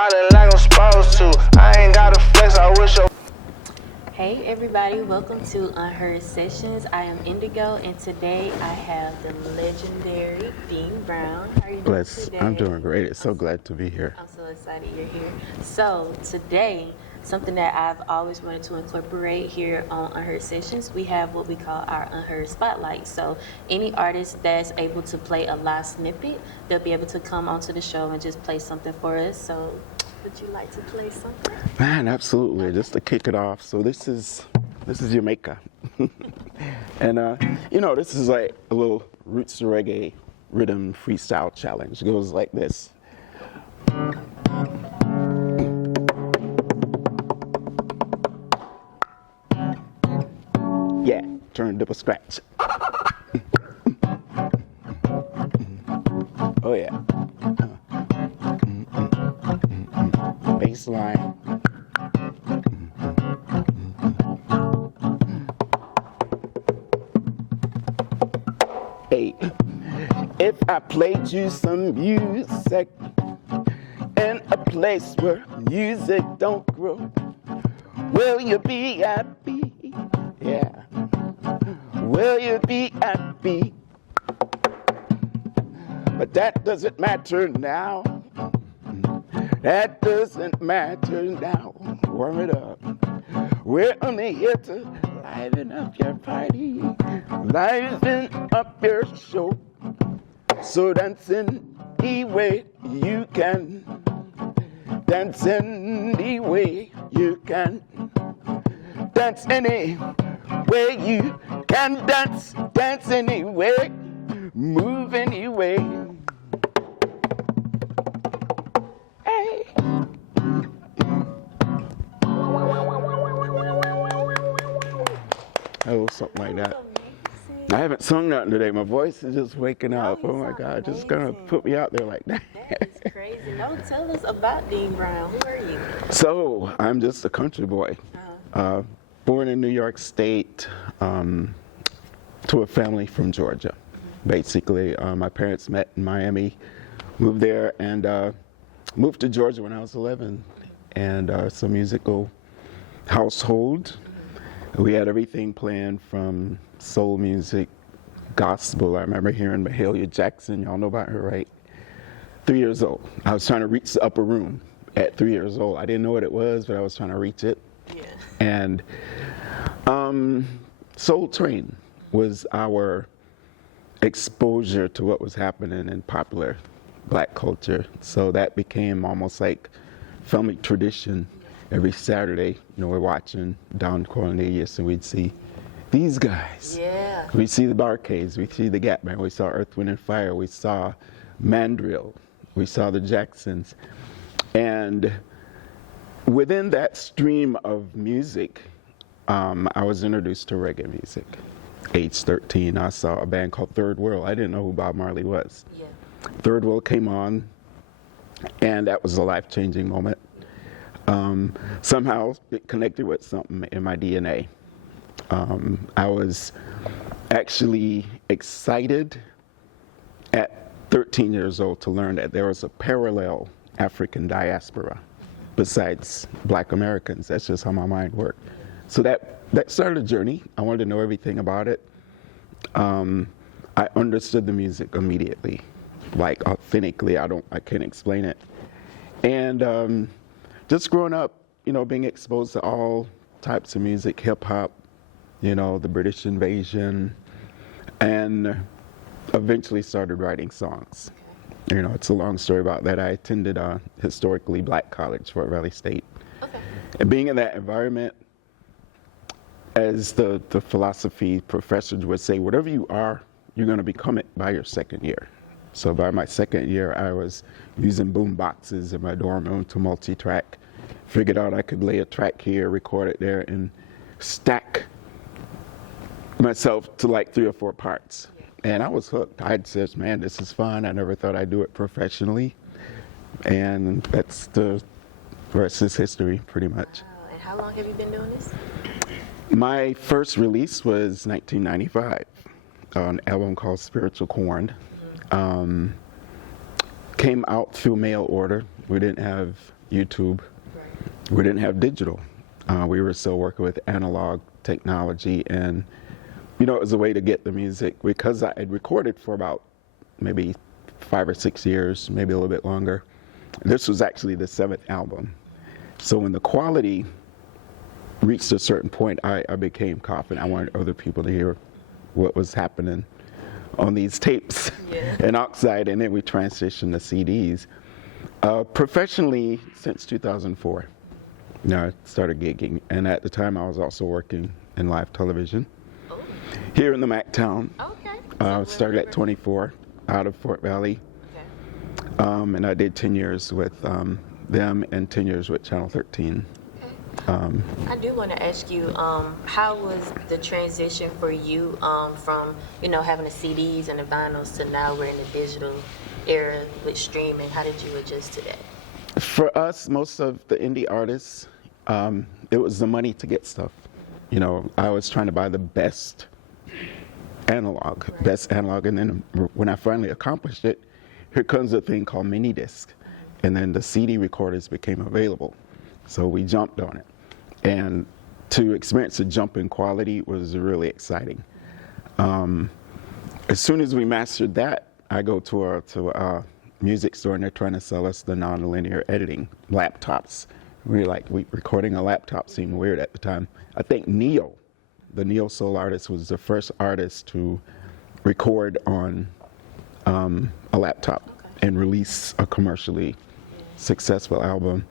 body like I'm supposed to. I ain't got a flex, I wish your. Hey everybody, welcome to Unheard Sessions. I am Indigo, and today I have the legendary Dean Brown. How are you doing today? I'm doing great. It's so glad to be here. I'm so excited you're here. So today, something that I've always wanted to incorporate here on Unheard Sessions, we have what we call our Unheard Spotlight. So any artist that's able to play a live snippet, they'll be able to come onto the show and just play something for us. So would you like to play something? Man, absolutely. Just to kick it off. So this is Jamaica. And this is like a little roots reggae rhythm freestyle challenge. It goes like this. Yeah, turn double scratch. Oh yeah. Bass line. Hey, if I played you some music in a place where music don't grow, will you be happy? Yeah. Will you be happy? But that doesn't matter now. That doesn't matter now. Warm it up. We're only here to liven up your party, liven up your show. So dance in the way you can. Dance in the way you can. Dance any way you can dance. Dance any way. Move any way. Hey. Oh, something like that. I haven't sung nothing today. My voice is just waking up. Oh my God, just gonna put me out there like that. That is crazy. No, tell us about Dean Brown. Who are you? So, I'm just a country boy. Born in New York State to a family from Georgia. Basically, my parents met in Miami, moved there, and moved to Georgia when I was 11. And it's a musical household. We had everything planned from soul music, gospel. I remember hearing Mahalia Jackson. Y'all know about her, right? 3 years old. I was trying to reach the upper room at 3 years old. I didn't know what it was, but I was trying to reach it. Yeah. And Soul Train was our exposure to what was happening in popular black culture. So that became almost like family tradition. Every Saturday, we're watching Don Cornelius, and we'd see these guys. Yeah. We'd see the Barcades, we'd see the Gap Band, we saw Earth, Wind and Fire, we saw Mandrill, we saw the Jacksons. And within that stream of music, I was introduced to reggae music. Age 13, I saw a band called Third World. I didn't know who Bob Marley was. Yeah. Third World came on, and that was a life-changing moment. Somehow it connected with something in my DNA. I was actually excited at 13 years old to learn that there was a parallel African diaspora besides Black Americans. That's just how my mind worked. So that started a journey. I wanted to know everything about it. I understood the music immediately, like authentically. I can't explain it. And just growing up, being exposed to all types of music, hip hop, the British invasion, and eventually started writing songs. It's a long story about that. I attended a historically black college, Fort Valley State. Okay. And being in that environment, as the philosophy professors would say, whatever you are, you're going to become it by your second year. So by my second year, I was using boom boxes in my dorm room to multi-track. Figured out I could lay a track here, record it there, and stack myself to like 3 or 4 parts. And I was hooked. I said, man, this is fun. I never thought I'd do it professionally. And that's the rest is history, pretty much. Wow. And how long have you been doing this? My first release was 1995, an album called Spiritual Corn. Came out through mail order. We didn't have YouTube. Right. We didn't have digital. We were still working with analog technology, and you know, it was a way to get the music, because I had recorded for about maybe 5 or 6 years, maybe a little bit longer. This was actually the 7th album. So when the quality reached a certain point, I became confident. I wanted other people to hear what was happening on these tapes and oxide, and then we transitioned to CDs. Professionally, since 2004, I started gigging, and at the time I was also working in live television here in the Mac town. Okay. Started at 24 out of Fort Valley, and I did 10 years with them and 10 years with Channel 13. I do want to ask you, how was the transition for you from, you know, having the CDs and the vinyls to now we're in the digital era with streaming? How did you adjust to that? For us, most of the indie artists, it was the money to get stuff. You know, I was trying to buy the best analog, and then when I finally accomplished it, here comes a thing called mini disc, and then the CD recorders became available. So we jumped on it, and to experience a jump in quality was really exciting. As soon as we mastered that, I go to a music store, and they're trying to sell us the non-linear editing laptops. We recording a laptop seemed weird at the time. I think Neo, the Neo Soul artist, was the first artist to record on a laptop and release a commercially successful album.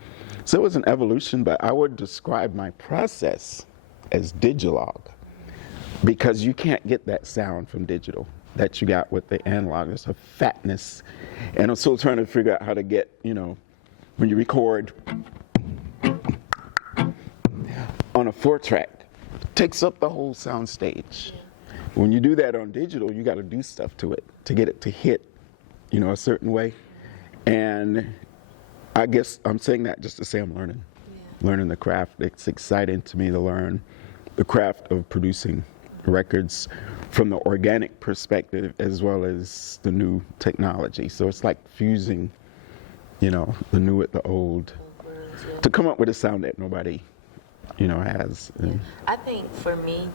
So it was an evolution, but I would describe my process as digitalog, because you can't get that sound from digital that you got with the analog. There's a fatness, and I'm still trying to figure out how to get, you know, when you record on a 4-track, it takes up the whole sound stage. When you do that on digital, you got to do stuff to it to get it to hit, you know, a certain way. And I guess I'm saying that just to say I'm learning the craft. It's exciting to me to learn the craft of producing records from the organic perspective as well as the new technology. So it's like fusing, you know, the new with the old to come up with a sound that nobody, you know, has. I think for me,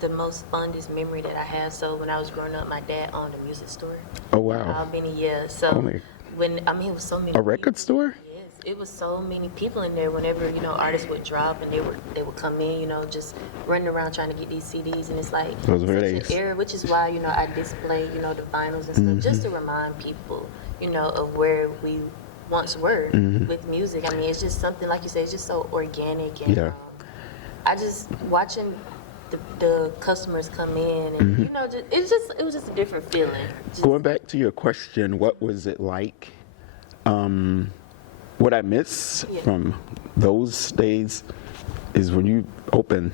the most fondest memory that I have, so when I was growing up, my dad owned a music store. Oh, wow. Albany, yeah. So when, I mean, it was so many A record store? Yes, it was so many people in there. Whenever, you know, artists would drop and they would come in, you know, just running around trying to get these CDs, and it's like those were such days. an era, which is why, you know, I display, you know, the vinyls and stuff, just to remind people, you know, of where we once were with music. I mean, it's just something, like you say, it's just so organic, and I just watching the customers come in, and you know, it was just a different feeling. Going back to your question, what was it like? What I miss from those days is when you open,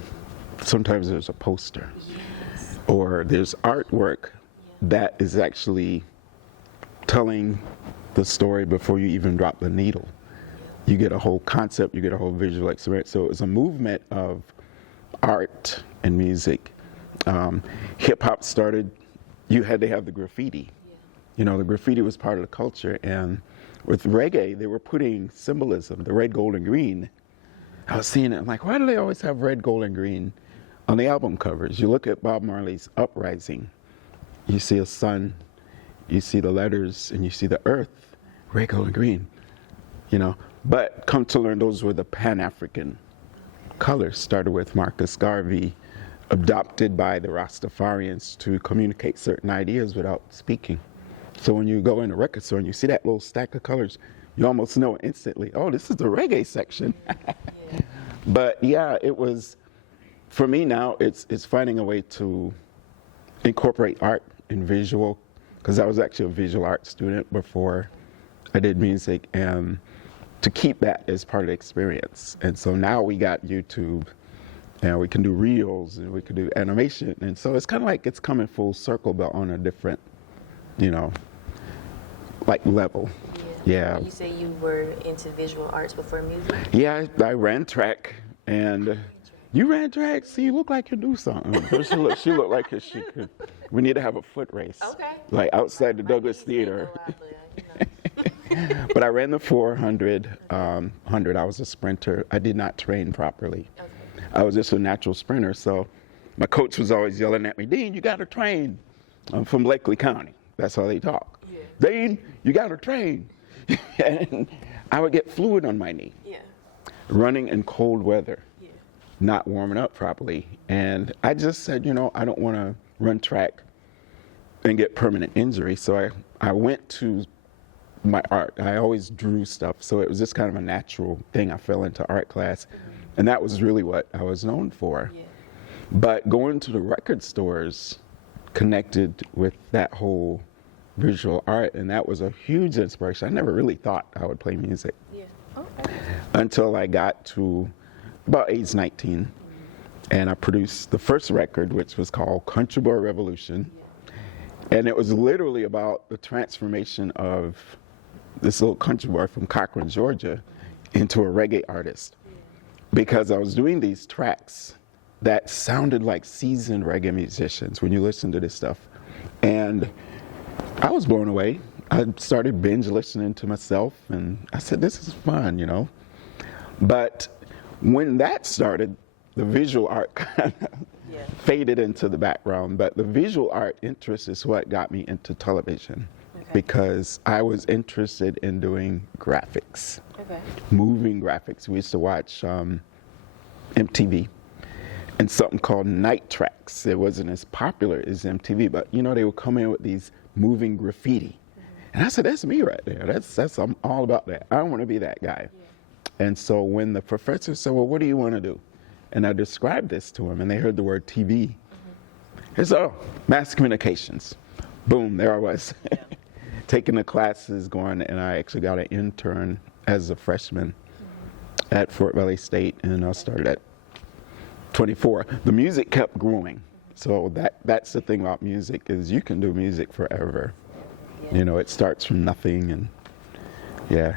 sometimes there's a poster or there's artwork that is actually telling the story before you even drop the needle. You get a whole concept, you get a whole visual experience. So it was a movement of art and music. Hip hop started, you had to have the graffiti. You know, the graffiti was part of the culture. And with reggae, they were putting symbolism, the red, gold, and green. I was seeing it, I'm like, why do they always have red, gold, and green on the album covers? You look at Bob Marley's Uprising, you see a sun, you see the letters, and you see the earth, red, gold, and green, you know. But come to learn, those were the Pan-African colors. Started with Marcus Garvey, adopted by the Rastafarians to communicate certain ideas without speaking. So when you go in a record store and you see that little stack of colors, you almost know instantly, oh, this is the reggae section. But yeah, it was, for me now, it's finding a way to incorporate art and visual, because I was actually a visual art student before I did music, and to keep that as part of the experience. And so now we got YouTube, and we can do reels, and we can do animation, and so it's kind of like it's coming full circle, but on a different, you know, like level. Yeah. You say you were into visual arts before music? Yeah, I ran track, and you ran track. See, you look like you do something. She looked like she could. We need to have a foot race. Okay. Like outside the Douglas Theater. But I ran the 400, 100. I was a sprinter. I did not train properly. Okay. I was just a natural sprinter. So my coach was always yelling at me, Dean, you got to train. I'm from Blakely County. That's how they talk. Yeah. Dean, you got to train. And I would get fluid on my knee. Yeah. Running in cold weather. Yeah. Not warming up properly. And I just said, you know, I don't want to run track and get permanent injury. So I went to my art. I always drew stuff. So it was just kind of a natural thing. I fell into art class. And that was really what I was known for. Yeah. But going to the record stores connected with that whole visual art. And that was a huge inspiration. I never really thought I would play music. Yeah. Okay. Until I got to about age 19. And I produced the first record, which was called Country Boy Revolution. And it was literally about the transformation of this little country boy from Cochran, Georgia, into a reggae artist. Because I was doing these tracks that sounded like seasoned reggae musicians when you listen to this stuff. And I was blown away. I started binge listening to myself, and I said, this is fun, you know. But when that started, the visual art kind of faded into the background. But the visual art interest is what got me into television, because I was interested in doing graphics, moving graphics. We used to watch MTV and something called Night Tracks. It wasn't as popular as MTV, but you know, they would come in with these moving graffiti. And I said, that's me right there. I'm all about that. I want to be that guy. And so when the professor said, well, what do you want to do? And I described this to him, and they heard the word TV. He said, oh, mass communications. Boom, there I was. Taking the classes, going, and I actually got an intern as a freshman at Fort Valley State, and I started at 24. The music kept growing. So that's the thing about music, is you can do music forever. You know, it starts from nothing, and yeah.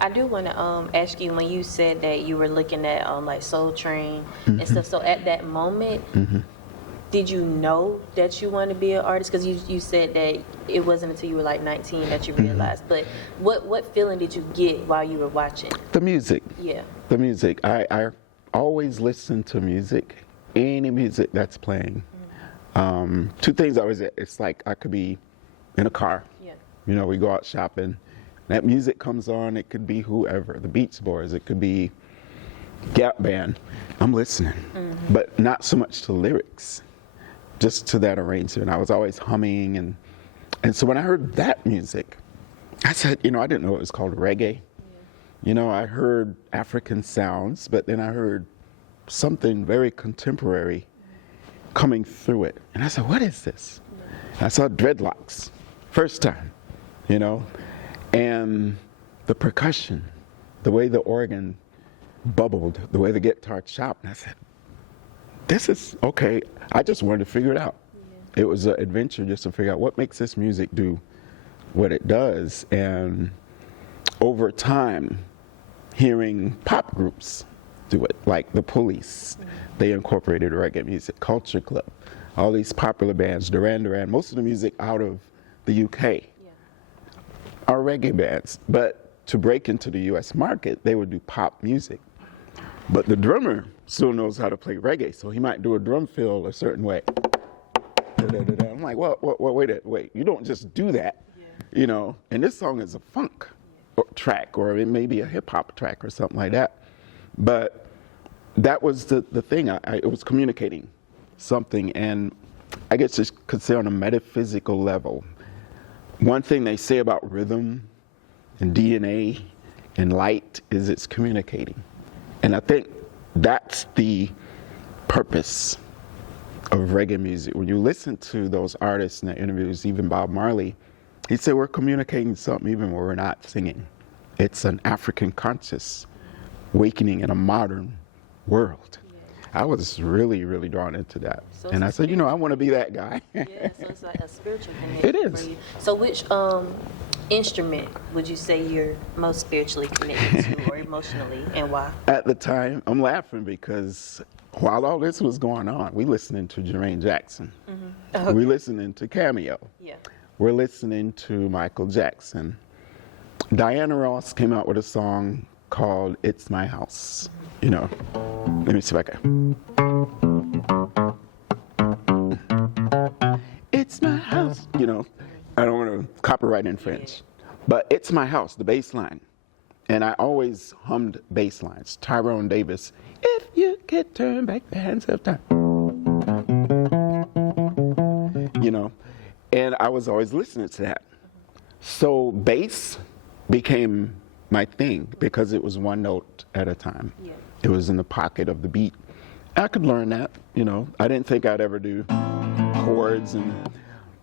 I do want to ask you, when you said that you were looking at like Soul Train and stuff, so at that moment, did you know that you wanted to be an artist? Because you said that it wasn't until you were like 19 that you realized, but what feeling did you get while you were watching? The music. Yeah. The music. I always listen to music, any music that's playing. Two things it's like I could be in a car. You know, we go out shopping. That music comes on. It could be whoever, the Beach Boys. It could be Gap Band. I'm listening, but not so much to lyrics, just to that arrangement. I was always humming, and so when I heard that music, I said, you know, I didn't know it was called reggae. You know, I heard African sounds, but then I heard something very contemporary coming through it, and I said, what is this? I saw dreadlocks, first time. You know, and the percussion, the way the organ bubbled, the way the guitar chopped, and I said, this is okay. I just wanted to figure it out. It was an adventure just to figure out what makes this music do what it does. And over time, hearing pop groups do it, like The Police, they incorporated reggae music, Culture Club, all these popular bands, Duran Duran, most of the music out of the UK. Are reggae bands, but to break into the US market, they would do pop music. But the drummer still knows how to play reggae, so he might do a drum fill a certain way. I'm like, well, wait, you don't just do that, you know, and this song is a funk track, or it may be a hip hop track or something like that. But that was the thing, it was communicating something, and I guess you could say on a metaphysical level. One thing they say about rhythm and DNA and light is it's communicating. And I think that's the purpose of reggae music. When you listen to those artists in the interviews, even Bob Marley, he said we're communicating something even when we're not singing. It's an African conscious awakening in a modern world. I was really, really drawn into that. So and I said, you know, I want to be that guy. So it's like a spiritual connection. It is. For you. So which instrument would you say you're most spiritually connected to or emotionally, and why? At the time, I'm laughing because while all this was going on, we listening to Jermaine Jackson. We listening to Cameo. We're listening to Michael Jackson. Diana Ross came out with a song called It's My House. You know, let me see if I can. It's my house. You know, I don't want to copyright infringe. But It's My House, the bass line. And I always hummed bass lines. Tyrone Davis, if you could turn back the hands of time. You know, and I was always listening to that. So bass became my thing because it was one note at a time. Yeah. It was in the pocket of the beat. I could learn that, you know. I didn't think I'd ever do chords,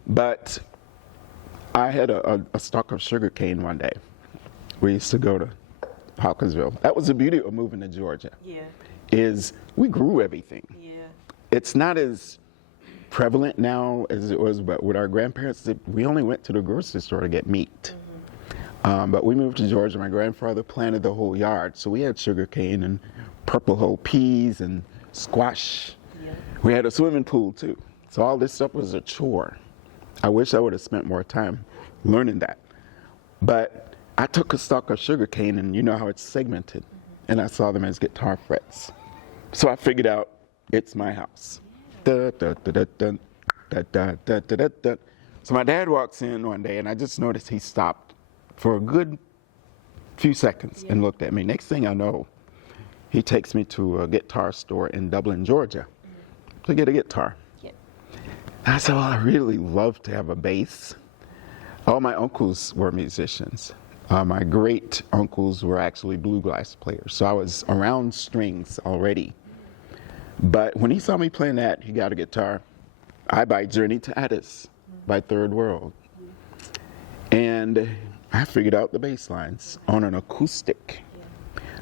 but I had a stalk of sugarcane one day. We used to go to Hawkinsville. That was the beauty of moving to Georgia. Yeah. Is we grew everything. Yeah. It's not as prevalent now as it was, but with our grandparents, we only went to the grocery store to get meat. Mm-hmm. But we moved to Georgia. My grandfather planted the whole yard, so we had sugarcane and purple hull peas and squash. Yeah. We had a swimming pool too. So all this stuff was a chore. I wish I would have spent more time learning that. But I took a stalk of sugarcane, and you know how it's segmented, mm-hmm. and I saw them as guitar frets. So I figured out It's My House. Da, da, da, da, da, da, da, da, da, da. So my dad walks in one day, and I just noticed he stopped for a good few seconds and looked at me. Next thing I know, he takes me to a guitar store in Dublin, Georgia, to get a guitar. Yeah. I said, well, I really love to have a bass. All my uncles were musicians. My great uncles were actually bluegrass players, so I was around strings already. But when he saw me playing that, he got a guitar. I buy Journey to Addis by Third World. And I figured out the bass lines on an acoustic.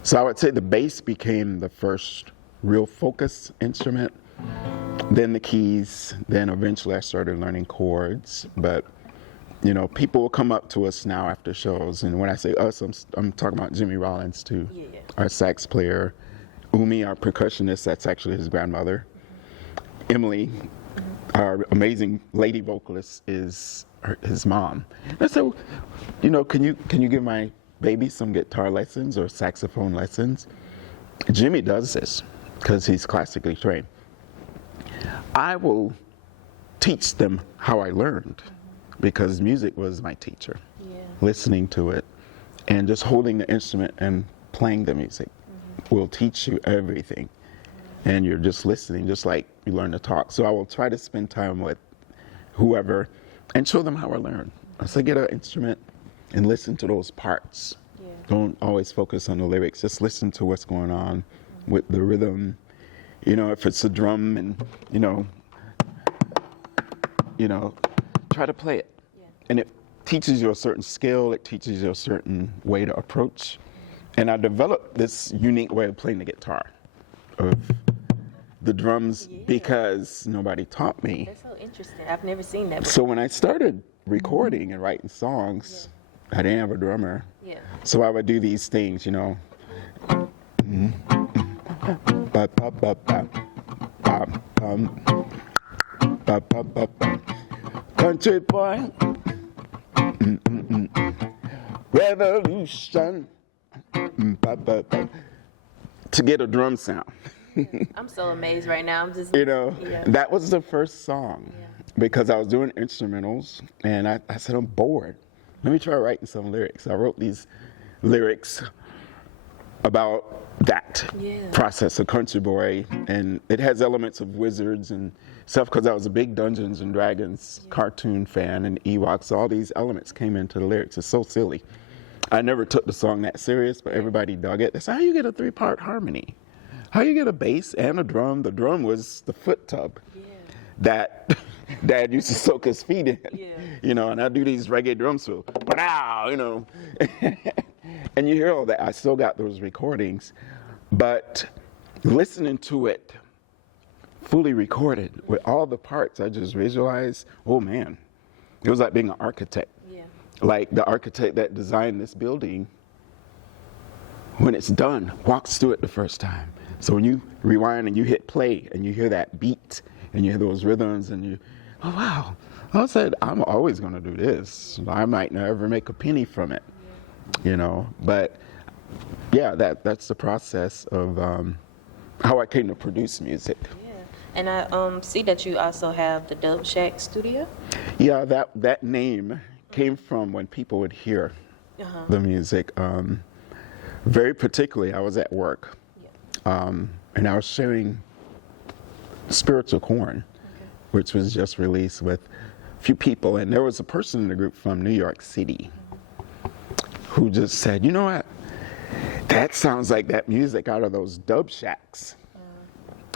So I would say the bass became the first real focus instrument, then the keys, then eventually I started learning chords. But, you know, people will come up to us now after shows, and when I say us, I'm talking about Jimmy Rollins too, our sax player. Umi, our percussionist, that's actually his grandmother. Emily, our amazing lady vocalist, is his mom. And so, you know, can you give my baby some guitar lessons or saxophone lessons? Jimmy does this because he's classically trained. I will teach them how I learned because music was my teacher. Listening to it and just holding the instrument and playing the music will teach you everything, and you're just listening, just like you learn to talk. So I will try to spend time with whoever and show them how I learn. So get an instrument and listen to those parts. Don't always focus on the lyrics, just listen to what's going on with the rhythm. You know, if it's a drum, and you know, try to play it. And it teaches you a certain skill, it teaches you a certain way to approach. And I developed this unique way of playing the guitar, of the drums, because nobody taught me. That's so interesting. I've never seen that before. So when I started recording and writing songs, I didn't have a drummer. So I would do these things, you know. Country boy, revolution. To get a drum sound. I'm so amazed right now. I'm just, you know, that was the first song because I was doing instrumentals, and I said, I'm bored. Let me try writing some lyrics. I wrote these lyrics about that process of country boy, and it has elements of wizards and stuff because I was a big Dungeons and Dragons cartoon fan and Ewoks. So all these elements came into the lyrics. It's so silly. I never took the song that serious, but everybody dug it. That's how you get a 3-part harmony. How you get a bass and a drum. The drum was the foot tub that Dad used to soak his feet in. You know, and I do these reggae drums, so, you know. And you hear all that. I still got those recordings, but listening to it fully recorded with all the parts, I just visualized, oh man, it was like being an architect. Like the architect that designed this building, when it's done, walks through it the first time. So when you rewind and you hit play and you hear that beat and you hear those rhythms and you, oh wow, I said, I'm always going to do this. I might never make a penny from it. you know. But yeah, that's the process of how I came to produce music. Yeah. And I see that you also have the Dubshak Studio. Yeah, that name came from when people would hear the music. Very particularly, I was at work, and I was sharing Spiritual Corn, which was just released with a few people, and there was a person in the group from New York City who just said, you know what, that sounds like that music out of those Dubshacks.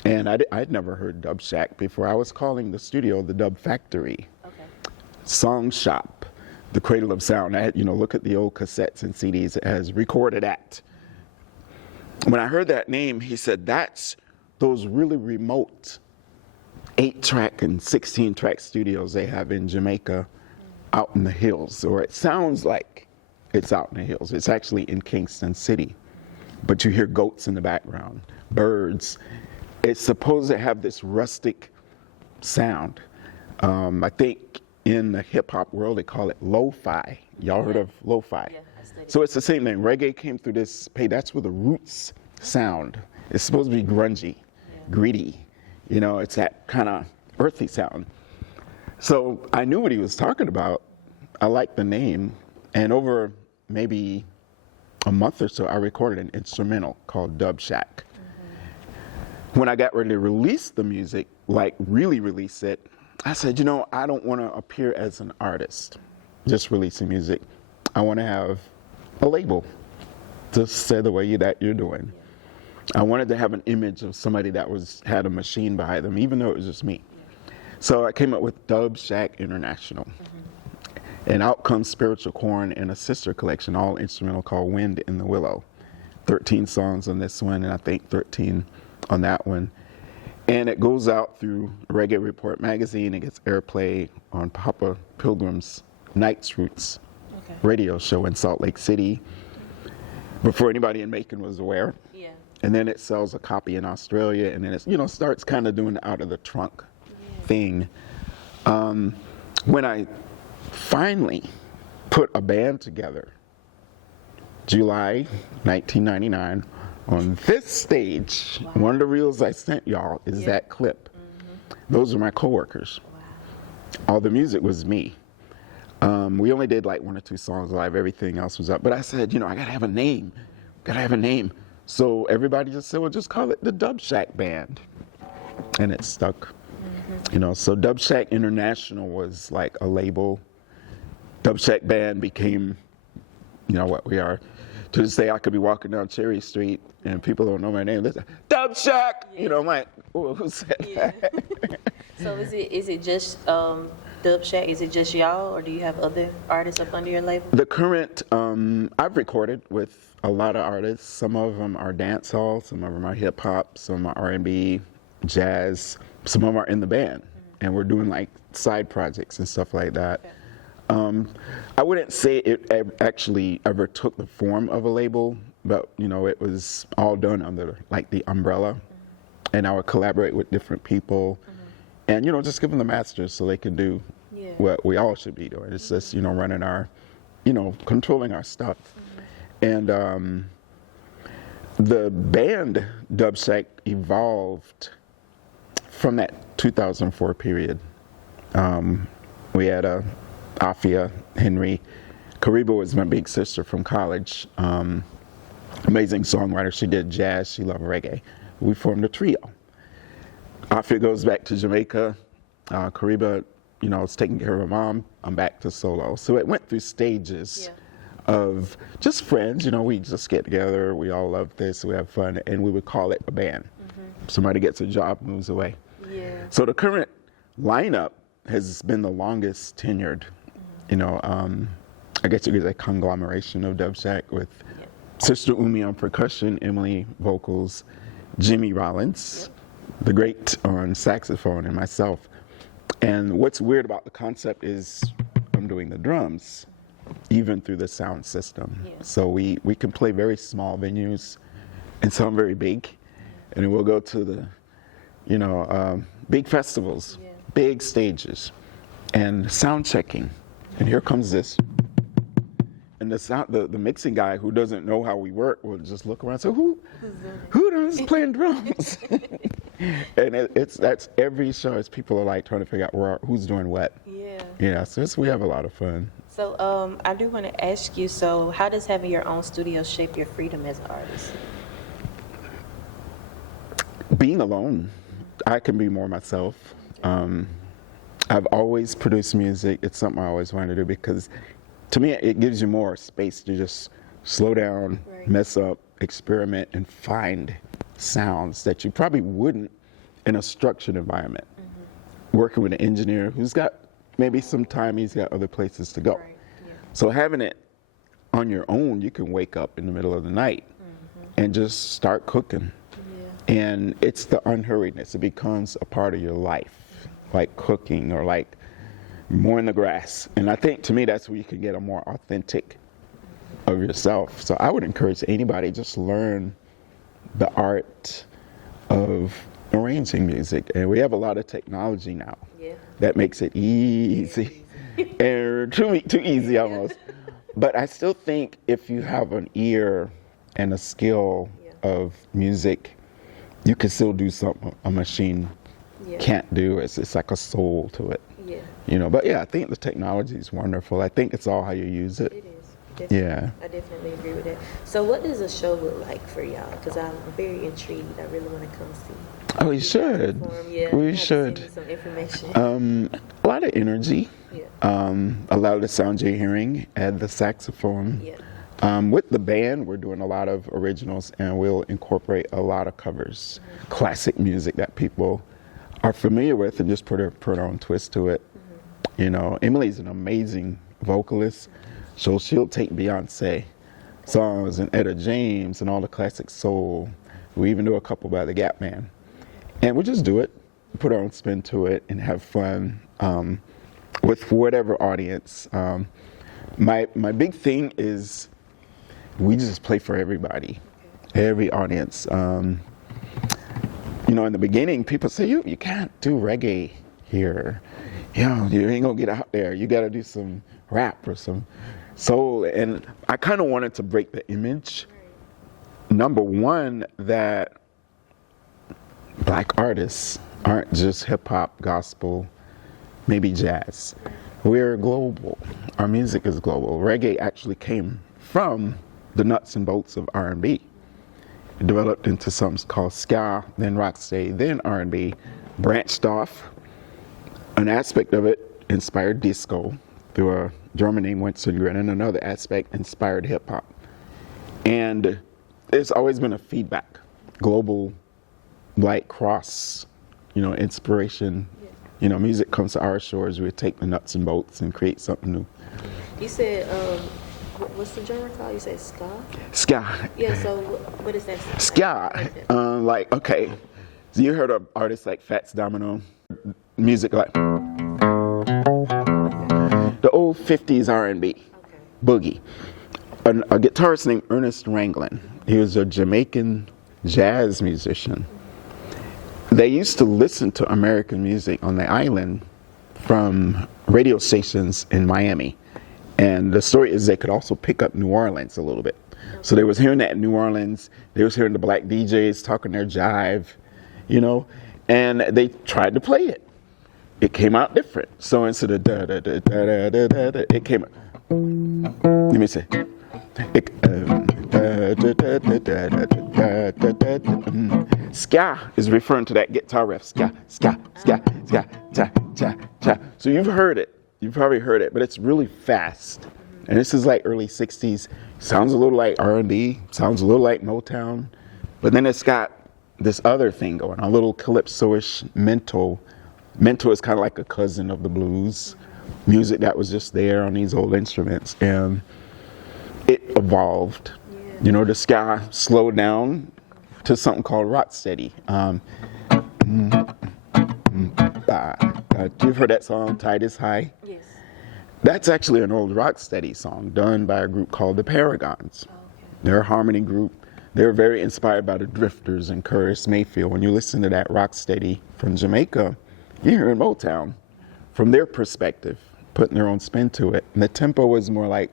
And I'd never heard Dubshack before. I was calling the studio the Dub Factory, Song Shop, the Cradle of Sound. I had, look at the old cassettes and CDs it has recorded at. When I heard that name, he said, that's those really remote 8-track and 16-track studios they have in Jamaica out in the hills, or it sounds like it's out in the hills. It's actually in Kingston City, but you hear goats in the background, birds. It's supposed to have this rustic sound. I think in the hip-hop world, they call it lo-fi. Y'all heard of lo-fi? Yeah, so it's the same thing. Reggae came through this, that's where the roots sound. It's supposed to be grungy, gritty. It's that kind of earthy sound. So I knew what he was talking about. I liked the name. And over maybe a month or so, I recorded an instrumental called Dubshack. When I got ready to release the music, like really release it, I said, I don't want to appear as an artist, just releasing music. I want to have a label, just say the way that you're doing. I wanted to have an image of somebody that had a machine behind them, even though it was just me. So I came up with Dubshack International. And out comes Spiritual Corn and a sister collection, all instrumental, called Wind in the Willow. 13 songs on this one, and I think 13 on that one. And it goes out through Reggae Report magazine. It gets airplay on Papa Pilgrim's Night's Roots radio show in Salt Lake City before anybody in Macon was aware. Yeah. And then it sells a copy in Australia, and then it starts kind of doing the out of the trunk thing. When I finally put a band together, July 1999, on this stage, one of the reels I sent y'all is that clip. Those are my coworkers. All the music was me. We only did like 1 or 2 songs live. Everything else was up. But I said, I gotta have a name. So everybody just said, well, just call it the Dubshak Band. And it stuck. So Dubshak International was like a label. Dubshak Band became, what we are. To this day, I could be walking down Cherry Street and people don't know my name. They say, Dubshak! I'm like, oh, who said that? So is it just Dubshak? Is it just y'all, or do you have other artists up under your label? The current, I've recorded with a lot of artists. Some of them are dancehall, some of them are hip hop, some are R&B, jazz. Some of them are in the band, and we're doing like side projects and stuff like that. I wouldn't say it actually ever took the form of a label, but it was all done under like the umbrella, and I would collaborate with different people, and just give them the masters so they can do what we all should be doing. It's just running our, controlling our stuff, and the band Dubshack evolved from that 2004 period. We had Afia Henry. Kariba was my big sister from college. Amazing songwriter. She did jazz. She loved reggae. We formed a trio. Afia goes back to Jamaica. Kariba, is taking care of her mom. I'm back to solo. So it went through stages of just friends. We just get together. We all love this. We have fun. And we would call it a band. Somebody gets a job, moves away. So the current lineup has been the longest tenured. I guess you could say a conglomeration of Dubshack with Sister Umi on percussion, Emily vocals, Jimmy Rollins, the great on saxophone, and myself. And what's weird about the concept is I'm doing the drums, even through the sound system. So we can play very small venues and some very big, and then we'll go to the big festivals, big stages, and sound checking. And here comes this. and the sound, the mixing guy who doesn't know how we work will just look around and say, who does playing drums? And that's every show. It's people are like trying to figure out who's doing what. Yeah. Yeah. So we have a lot of fun. So I do want to ask you. So how does having your own studio shape your freedom as an artist? Being alone, I can be more myself. I've always produced music. It's something I always wanted to do because, to me, it gives you more space to just slow down, mess up, experiment, and find sounds that you probably wouldn't in a structured environment. Working with an engineer who's got maybe some time, he's got other places to go. So having it on your own, you can wake up in the middle of the night and just start cooking. And it's the unhurriedness. It becomes a part of your life, like cooking or like mowing the grass. And I think, to me, that's where you can get a more authentic of yourself. So I would encourage anybody, just learn the art of arranging music. And we have a lot of technology now that makes it easy. And too easy almost. But I still think if you have an ear and a skill of music, you can still do something a machine can't do. It's like a soul to it. You know, but yeah, I think the technology is wonderful. I think it's all how you use it. It is. Definitely. Yeah. I definitely agree with that. So what does a show look like for y'all? Because I'm very intrigued. I really want to come see. Oh, you should. We should. Send me some information. A lot of energy. A lot of the sounds you're hearing, add the saxophone. With the band, we're doing a lot of originals, and we'll incorporate a lot of covers, classic music that people are familiar with, and just put our own twist to it. You know, Emily's an amazing vocalist, so she'll take Beyonce songs and Etta James and all the classic soul. We even do a couple by the Gap Band, and we'll just do it, put our own spin to it, and have fun with whatever audience. My big thing is, we just play for everybody, every audience. You know, in the beginning, people say, you can't do reggae here. You know, you ain't gonna get out there. You gotta do some rap or some soul. And I kind of wanted to break the image. Number one, that black artists aren't just hip hop, gospel, maybe jazz. We're global. Our music is global. Reggae actually came from the nuts and bolts of R&B. It developed into something called ska, then rocksteady, then R&B, branched off. An aspect of it inspired disco through a drummer named Winston Grin, and another aspect inspired hip hop. And it's always been a feedback, global, like cross, you know, inspiration. You know, music comes to our shores, we take the nuts and bolts and create something new. You said, what's the genre called? You said ska? Ska. Yeah, so what is that? Ska, like, okay, so you heard of artists like Fats Domino, music like the old 50s R&B, boogie. A guitarist named Ernest Ranglin, he was a Jamaican jazz musician. They used to listen to American music on the island from radio stations in Miami. And the story is they could also pick up New Orleans a little bit. So they was hearing that in New Orleans. They was hearing the black DJs talking their jive, you know, and they tried to play it. It came out different. So instead of da da da da da da da, it came out. Let me see. Ska is referring to that guitar riff. Ska, ska, ska, ska, cha, cha, cha. So you've heard it. You've probably heard it, but it's really fast. And this is like early 60s. Sounds a little like R&B, sounds a little like Motown. But then it's got this other thing going on, a little calypso-ish mento. Mento is kind of like a cousin of the blues. Music that was just there on these old instruments. And it evolved. You know, the ska slowed down to something called rocksteady. You've heard that song, Tide is High? Yes. That's actually an old rocksteady song done by a group called the Paragons. They're a harmony group. They're very inspired by the Drifters and Curtis Mayfield. When you listen to that rocksteady from Jamaica, you're hearing Motown from their perspective, putting their own spin to it. And the tempo was more like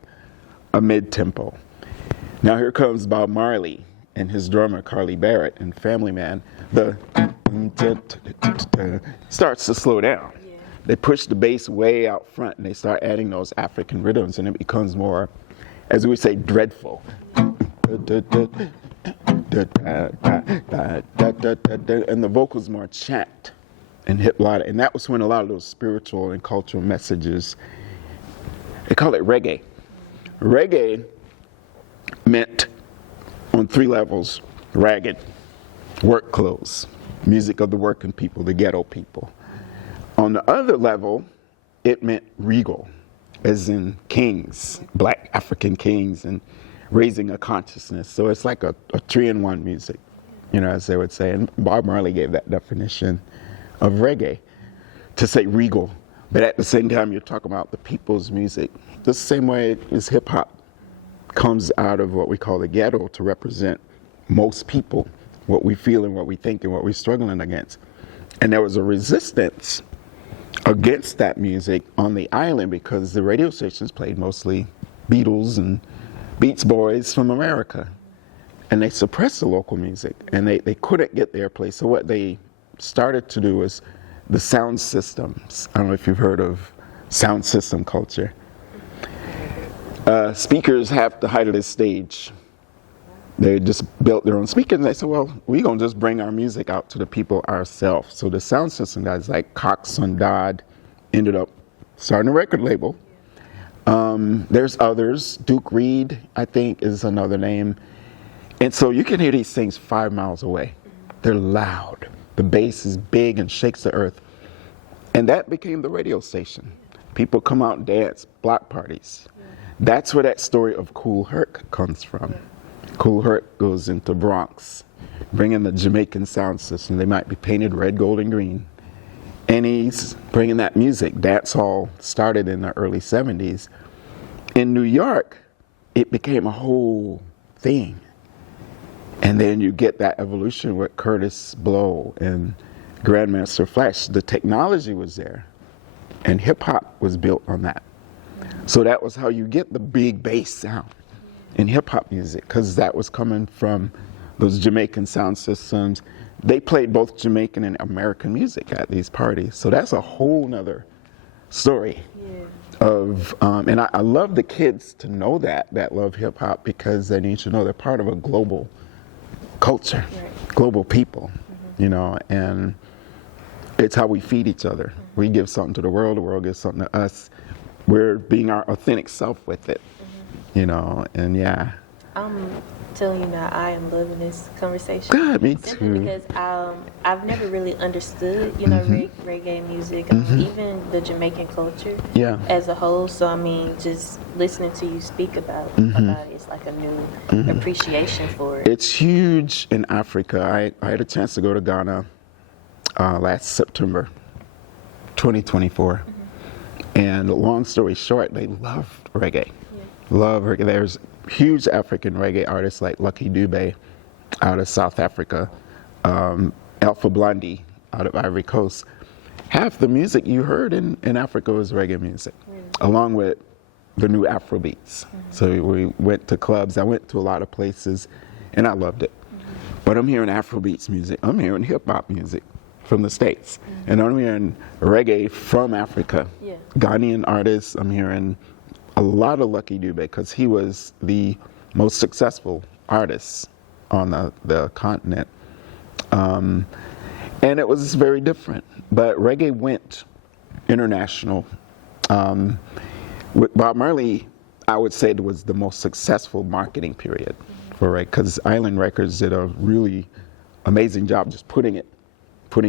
a mid-tempo. Now here comes Bob Marley and his drummer Carly Barrett and Family Man. The starts to slow down. Yeah. They push the bass way out front and they start adding those African rhythms, and it becomes more, as we say, dreadful. And the vocals more chant and hip lot, and that was when a lot of those spiritual and cultural messages, they call it reggae. Reggae meant on 3 levels: ragged, work clothes, music of the working people, the ghetto people. On the other level, it meant regal, as in kings, black African kings, and raising a consciousness. So it's like a 3-in-1 music, you know, as they would say. And Bob Marley gave that definition of reggae, to say regal, but at the same time you're talking about the people's music. The same way as hip hop comes out of what we call the ghetto to represent most people, what we feel and what we think and what we're struggling against. And there was a resistance against that music on the island because the radio stations played mostly Beatles and Beach Boys from America. And they suppressed the local music, and they couldn't get their place. So what they started to do was the sound systems. I don't know if you've heard of sound system culture. Speakers have the height of this stage. They just built their own speakers, and they said, well, we're going to just bring our music out to the people ourselves. So the sound system guys like Cox and Dodd ended up starting a record label. There's others. Duke Reed, I think, is another name. And so you can hear these things 5 miles away. They're loud. The bass is big and shakes the earth. And that became the radio station. People come out and dance, block parties. That's where that story of Kool Herc comes from. Kool Herc goes into Bronx, bringing the Jamaican sound system. They might be painted red, gold, and green. And he's bringing that music. Dancehall started in the early 70s. In New York, it became a whole thing. And then you get that evolution with Curtis Blow and Grandmaster Flash. The technology was there, and hip hop was built on that. So that was how you get the big bass sound in hip hop music, because that was coming from those Jamaican sound systems. They played both Jamaican and American music at these parties. So that's a whole nother story. Yeah. And I love the kids to know that love hip hop, because they need to know they're part of a global culture, right. Global people, you know, and it's how we feed each other. We give something to the world gives something to us. We're being our authentic self with it, you know, and yeah. I'm telling you now, I am loving this conversation. Good, me Simply too. because I've never really understood, you know, reggae music, even the Jamaican culture as a whole. So I mean, just listening to you speak about it, it's like a new appreciation for it. It's huge in Africa. I had a chance to go to Ghana last September, 2024. And long story short, they love reggae. Love reggae. There's huge African reggae artists like Lucky Dube out of South Africa, Alpha Blondy out of Ivory Coast. Half the music you heard in Africa was reggae music, along with the new Afro beats. So we went to clubs. I went to a lot of places, and I loved it. But I'm hearing Afro beats music. I'm hearing hip hop music from the States. And I'm hearing reggae from Africa. Ghanaian artists. I'm hearing a lot of Lucky Dube, because he was the most successful artist on the continent. And it was very different. But reggae went international. With Bob Marley, I would say it was the most successful marketing period for reggae, because Island Records did a really amazing job just putting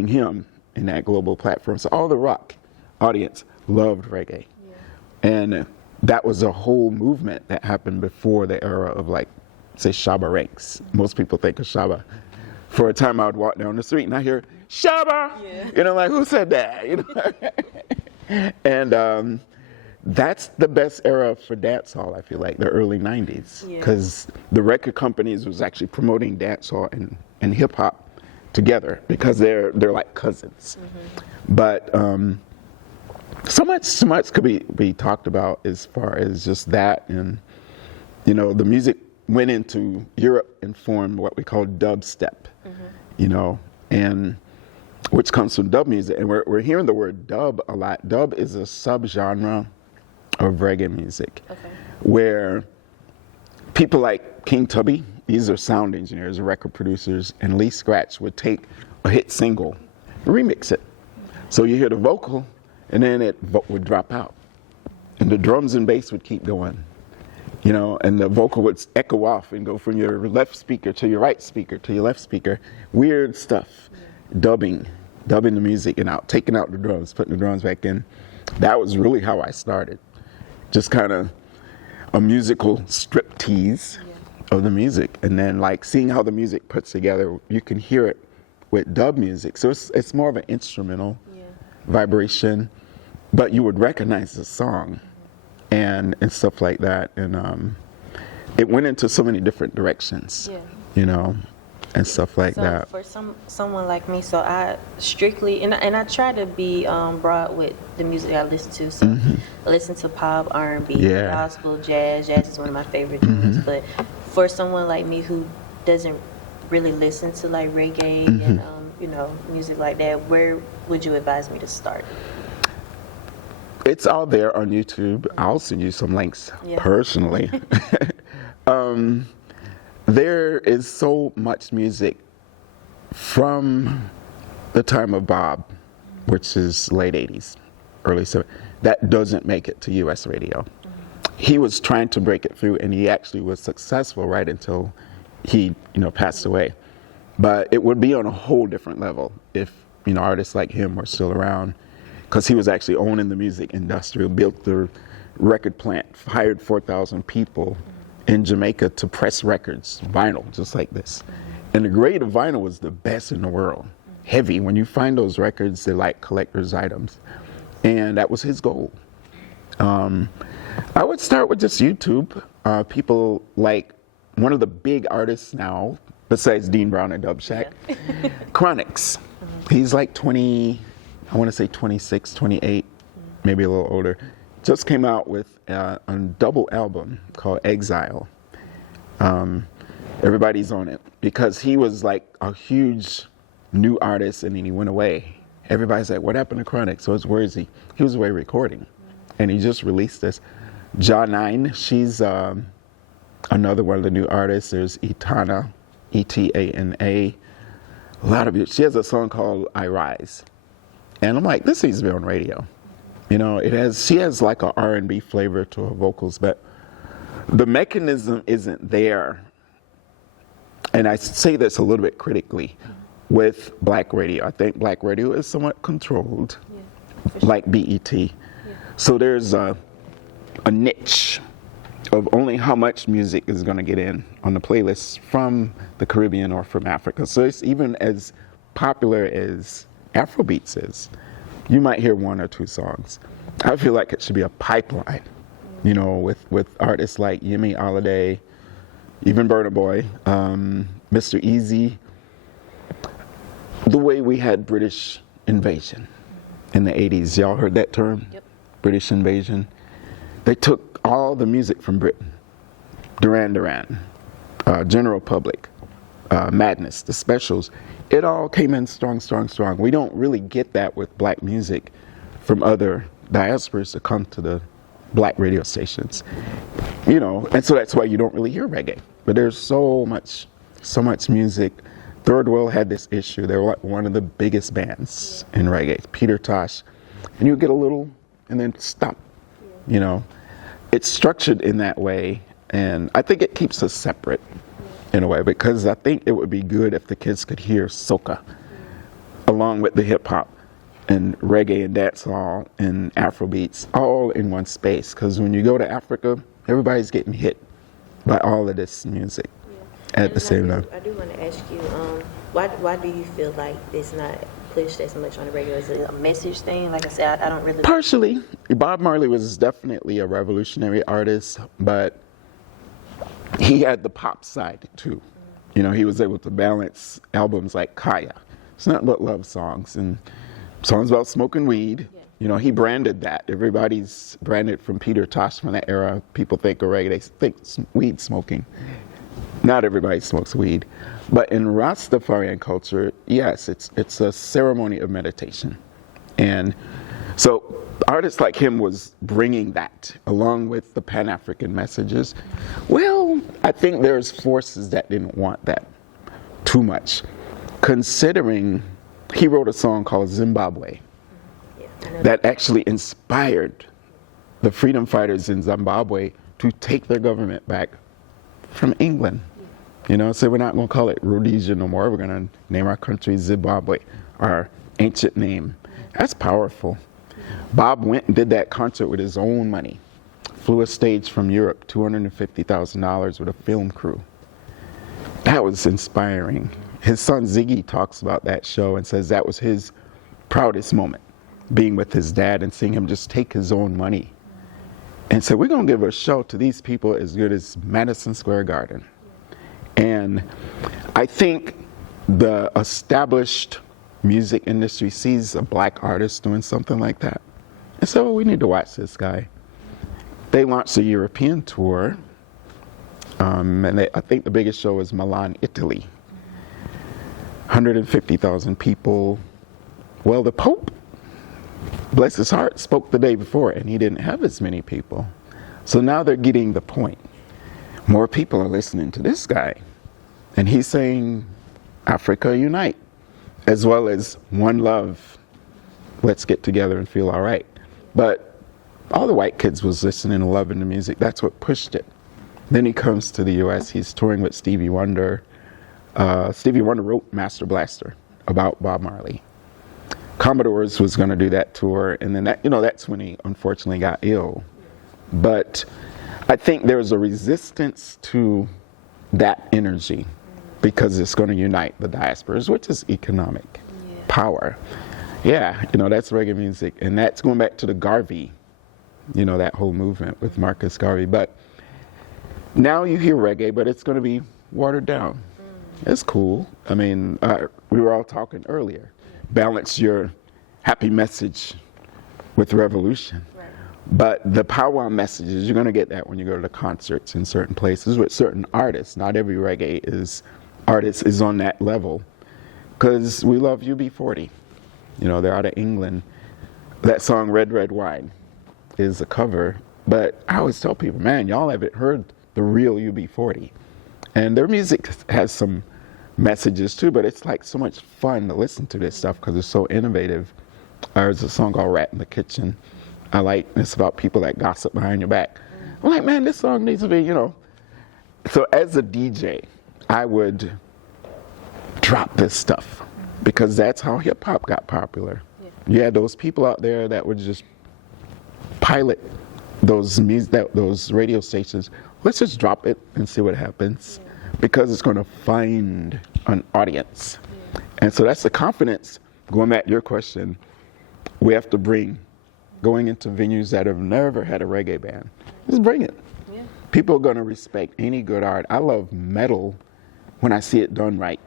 him in that global platform. So all the rock audience loved reggae. And that was a whole movement that happened before the era of, like, say, Shabba Ranks. Most people think of Shabba. For a time, I would walk down the street and I hear, Shabba! You know, like, who said that? You know? And that's the best era for dancehall, I feel like, the early 90s. Because the record companies was actually promoting dancehall and hip-hop together, because they're like cousins. But so much could be talked about as far as just that, and you know, the music went into Europe and formed what we call dubstep, you know, and which comes from dub music. And we're hearing the word dub a lot. Dub is a subgenre of reggae music, where people like King Tubby, these are sound engineers, record producers, and Lee Scratch would take a hit single, remix it. So you hear the vocal, and then it would drop out. And the drums and bass would keep going, you know, and the vocal would echo off and go from your left speaker to your right speaker to your left speaker. Weird stuff. Dubbing the music and taking out the drums, putting the drums back in. That was really how I started. Just kind of a musical striptease of the music. And then like seeing how the music puts together, you can hear it with dub music. So it's more of an instrumental vibration, but you would recognize the song and stuff like that. And it went into so many different directions, you know, and stuff like that. For someone like me, so I strictly, and I try to be broad with the music I listen to. So I listen to pop, R&B, gospel, jazz. Jazz is one of my favorite genres. But for someone like me who doesn't really listen to like reggae and you know, music like that, where would you advise me to start? It's all there on YouTube. I'll send you some links personally. There is so much music from the time of Bob, which is late 80s, early 70s, that doesn't make it to US radio. He was trying to break it through, and he actually was successful right until he, you know, passed away. But it would be on a whole different level if, you know, artists like him were still around, because he was actually owning the music industry, built the record plant, hired 4,000 people in Jamaica to press records, vinyl, just like this. And the grade of vinyl was the best in the world. Heavy. When you find those records, they're like collector's items. And that was his goal. I would start with just YouTube. People like one of the big artists now, besides Dean Brown and Dubshack, Chronix. He's like 20, I want to say 26, 28, maybe a little older. Just came out with a double album called Exile. Everybody's on it because he was like a huge new artist and then he went away. Everybody's like, what happened to Chronix? So where is he? He was away recording. And he just released this. Ja9, she's another one of the new artists. There's Etana, E-T-A-N-A. A lot of you. She has a song called I Rise. And I'm like, this needs to be on radio. You know, she has like an R&B flavor to her vocals, but the mechanism isn't there. And I say this a little bit critically with black radio. I think black radio is somewhat controlled, like BET. So there's a niche of only how much music is going to get in on the playlist from the Caribbean or from Africa. So it's even as popular as Afrobeats is. You might hear one or two songs. I feel like it should be a pipeline, you know, with artists like Yemi Alade, even Burna Boy, Mr. Easy. The way we had British invasion in the 80s. Y'all heard that term? Yep. British invasion. They took all the music from Britain. Duran Duran, General Public, Madness, the Specials. It all came in strong, strong, strong. We don't really get that with black music from other diasporas to come to the black radio stations, you know, and so that's why you don't really hear reggae. But there's so much music. Third World had this issue. They were like one of the biggest bands in reggae, Peter Tosh, and you get a little and then stop, you know. It's structured in that way, and I think it keeps us separate in a way, because I think it would be good if the kids could hear soca along with the hip hop and reggae and dancehall and Afrobeats all in one space. Because when you go to Africa, everybody's getting hit by all of this music at the same time. I do want to ask you, why do you feel like it's not pushed as much on the radio? Is it a message thing? Like I said, I don't really. Partially. Bob Marley was definitely a revolutionary artist, but he had the pop side too. You know, he was able to balance albums like Kaya. It's not but love songs and songs about smoking weed, You know, he branded that. Everybody's branded from Peter Tosh from that era. People think of reggae, they think weed smoking. Not everybody smokes weed. But in Rastafarian culture, yes, it's a ceremony of meditation. And so artists like him was bringing that along with the Pan-African messages. Well, I think there's forces that didn't want that too much, considering he wrote a song called Zimbabwe that actually inspired the freedom fighters in Zimbabwe to take their government back from England. You know, so we're not going to call it Rhodesia no more. We're going to name our country Zimbabwe, our ancient name. That's powerful. Bob went and did that concert with his own money. Flew a stage from Europe, $250,000 with a film crew. That was inspiring. His son Ziggy talks about that show and says that was his proudest moment, being with his dad and seeing him just take his own money. And so we're going to give a show to these people as good as Madison Square Garden. And I think the established music industry sees a black artist doing something like that. And so we need to watch this guy. They launched a European tour. And I think the biggest show is Milan, Italy. 150,000 people. Well, the Pope, bless his heart, spoke the day before and he didn't have as many people. So now they're getting the point. More people are listening to this guy. And he's saying, Africa unite, as well as one love. Let's get together and feel all right. But all the white kids was listening and loving the music. That's what pushed it. Then he comes to the US, he's touring with Stevie Wonder. Stevie Wonder wrote Master Blaster about Bob Marley. Commodores was going to do that tour, and then that's when he unfortunately got ill. But I think there's a resistance to that energy because it's going to unite the diasporas, which is economic power. Yeah, that's reggae music, and that's going back to the Garvey, that whole movement with Marcus Garvey. But now you hear reggae, but it's going to be watered down. It's cool. I mean, we were all talking earlier. Balance your happy message with revolution. Right. But the powwow messages, you're going to get that when you go to the concerts in certain places with certain artists. Not every reggae artist is on that level. Because we love UB40. They're out of England. That song, Red, Red Wine, is a cover. But I always tell people, man, y'all haven't heard the real UB40. And their music has some messages too, but it's like so much fun to listen to this stuff because it's so innovative. There's a song called Rat in the Kitchen. I like, it's about people that gossip behind your back. I'm like, man, this song needs to be, So as a DJ, I would drop this stuff because that's how hip hop got popular. Yeah. You had those people out there that would just pilot those radio stations. Let's just drop it and see what happens because it's going to find an audience. And so that's the confidence, going back to your question, we have to bring going into venues that have never had a reggae band. Just bring it. Yeah. People are going to respect any good art. I love metal when I see it done right.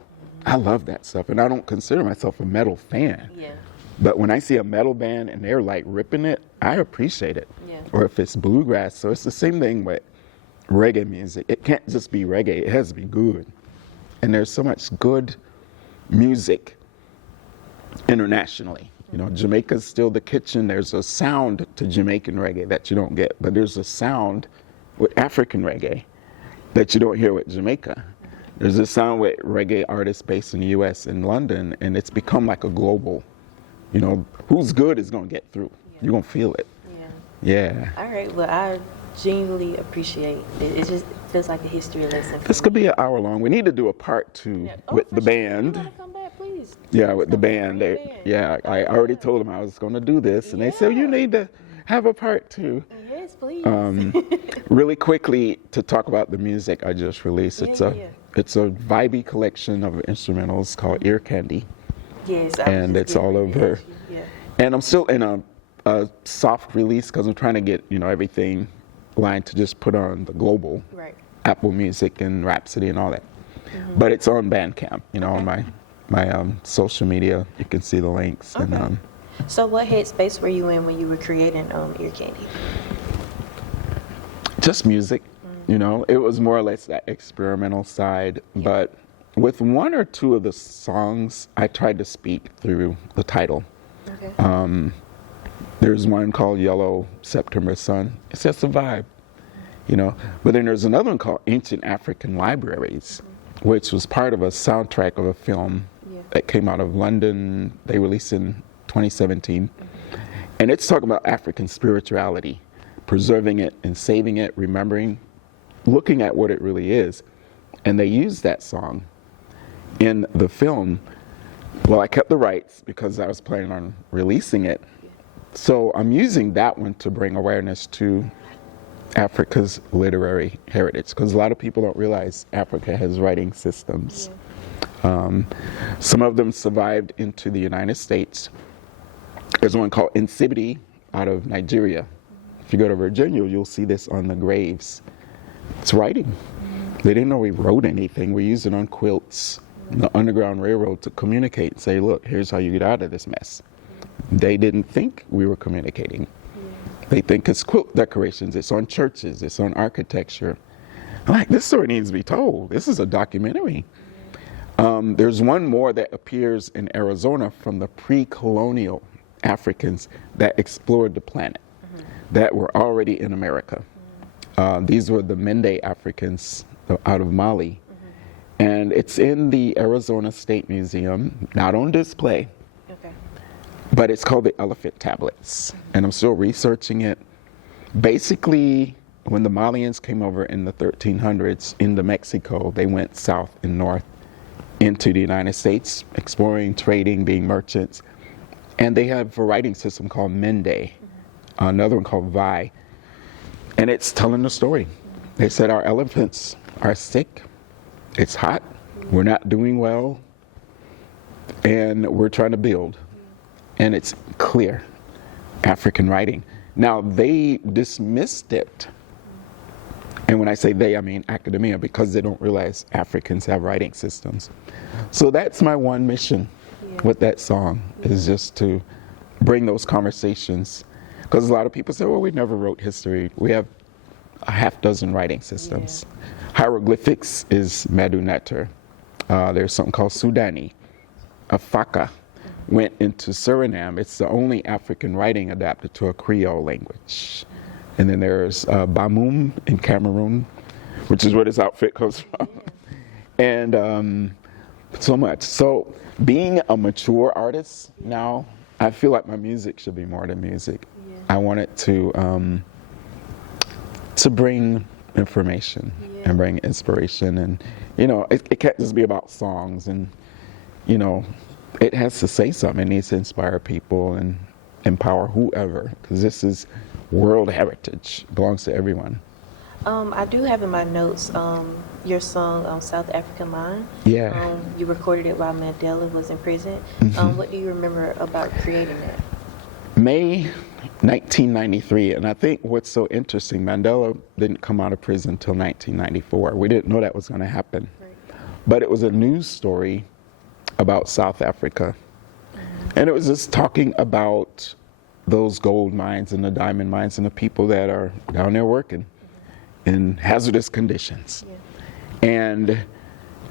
I love that stuff, and I don't consider myself a metal fan. Yeah. But when I see a metal band and they're like ripping it, I appreciate it. Yeah. Or if it's bluegrass, so it's the same thing with reggae music. It can't just be reggae, it has to be good. And there's so much good music internationally. Jamaica's still the kitchen. There's a sound to Jamaican reggae that you don't get, but there's a sound with African reggae that you don't hear with Jamaica. There's a sound with reggae artists based in the US in London, and it's become like a global, who's good is going to get through. Yeah. You're going to feel it. Yeah. All right. Well, I genuinely appreciate it. It just feels like a history lesson. This could be an hour long. We need to do a part 2 with the band. You want to come back, please? Yeah, with the band. I already told them I was going to do this, and they said you need to have a part 2. Yes, please. Really quickly to talk about the music I just released. It's a vibey collection of instrumentals called Ear Candy. Yes, and it's all over. And I'm still in a soft release because I'm trying to get everything lined to just put on the global Apple Music and Rhapsody and all that. But it's on Bandcamp, on my social media. You can see the links. And So what headspace were you in when you were creating Ear Candy? Just music, you know. It was more or less that experimental side, but with one or two of the songs, I tried to speak through the title. Okay. There's one called Yellow September Sun. It's just a vibe, you know. But then there's another one called Ancient African Libraries, which was part of a soundtrack of a film that came out of London. They released in 2017. And it's talking about African spirituality, preserving it and saving it, remembering, looking at what it really is. And they used that song in the film. Well, I kept the rights because I was planning on releasing it. So I'm using that one to bring awareness to Africa's literary heritage, because a lot of people don't realize Africa has writing systems. Some of them survived into the United States. There's one called Nsibidi out of Nigeria. If you go to Virginia, you'll see this on the graves. It's writing. They didn't know we wrote anything. We used it on quilts, the Underground Railroad, to communicate and say, look, here's how you get out of this mess. They didn't think we were communicating. They think it's quilt decorations, it's on churches, it's on architecture. I'm like, this story needs to be told. This is a documentary. There's one more that appears in Arizona from the pre-colonial Africans that explored the planet, that were already in America. These were the Mende Africans out of Marley. And it's in the Arizona State Museum, not on display. But it's called the Elephant Tablets, and I'm still researching it. Basically, when the Malians came over in the 1300s into Mexico, they went south and north into the United States, exploring, trading, being merchants. And they have a writing system called Mende, another one called Vi. And it's telling the story. They said our elephants are sick, it's hot, we're not doing well, and we're trying to build. And it's clear African writing. Now, they dismissed it. And when I say they, I mean academia, because they don't realize Africans have writing systems. So that's my one mission with that song, is just to bring those conversations. Because a lot of people say, well, we never wrote history. We have a half dozen writing systems. Hieroglyphics is Medu Neter. There's something called Sudani, Afaka. Went into Suriname. It's the only African writing adapted to a Creole language. And then there's Bamum in Cameroon, which is where this outfit comes from. And so much. So being a mature artist now, I feel like my music should be more than music. I want it to bring information and bring inspiration. And, you know, it can't just be about songs and, you know, it has to say something. It needs to inspire people and empower whoever, because this is world heritage. It belongs to everyone. I do have in my notes your song South African Line. Yeah. You recorded it while Mandela was in prison. What do you remember about creating it? May 1993, and I think what's so interesting, Mandela didn't come out of prison until 1994. We didn't know that was going to happen. But it was a news story about South Africa. And it was just talking about those gold mines and the diamond mines and the people that are down there working in hazardous conditions. And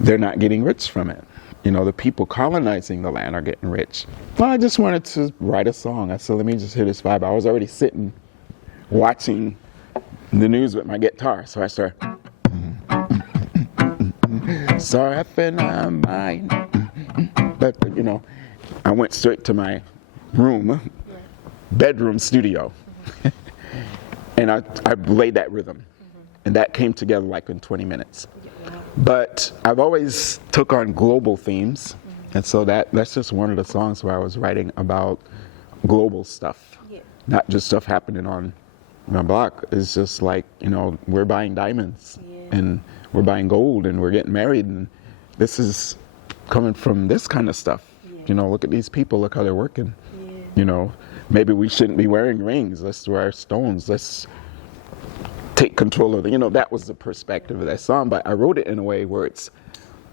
they're not getting rich from it. You know, the people colonizing the land are getting rich. Well, I just wanted to write a song. I said, let me just hear this vibe. I was already sitting watching the news with my guitar. So I started, sorry, I feel I'm mine. But, you know, I went straight to my bedroom studio, and I laid that rhythm, and that came together like in 20 minutes. But I've always took on global themes, and so that's just one of the songs where I was writing about global stuff, not just stuff happening on my block. It's just like, you know, we're buying diamonds, and we're buying gold, and we're getting married, and this is coming from this kind of stuff. You know, look at these people, look how they're working. You know, maybe we shouldn't be wearing rings. Let's wear stones. Let's take control of it. You know, that was the perspective of that song, but I wrote it in a way where it's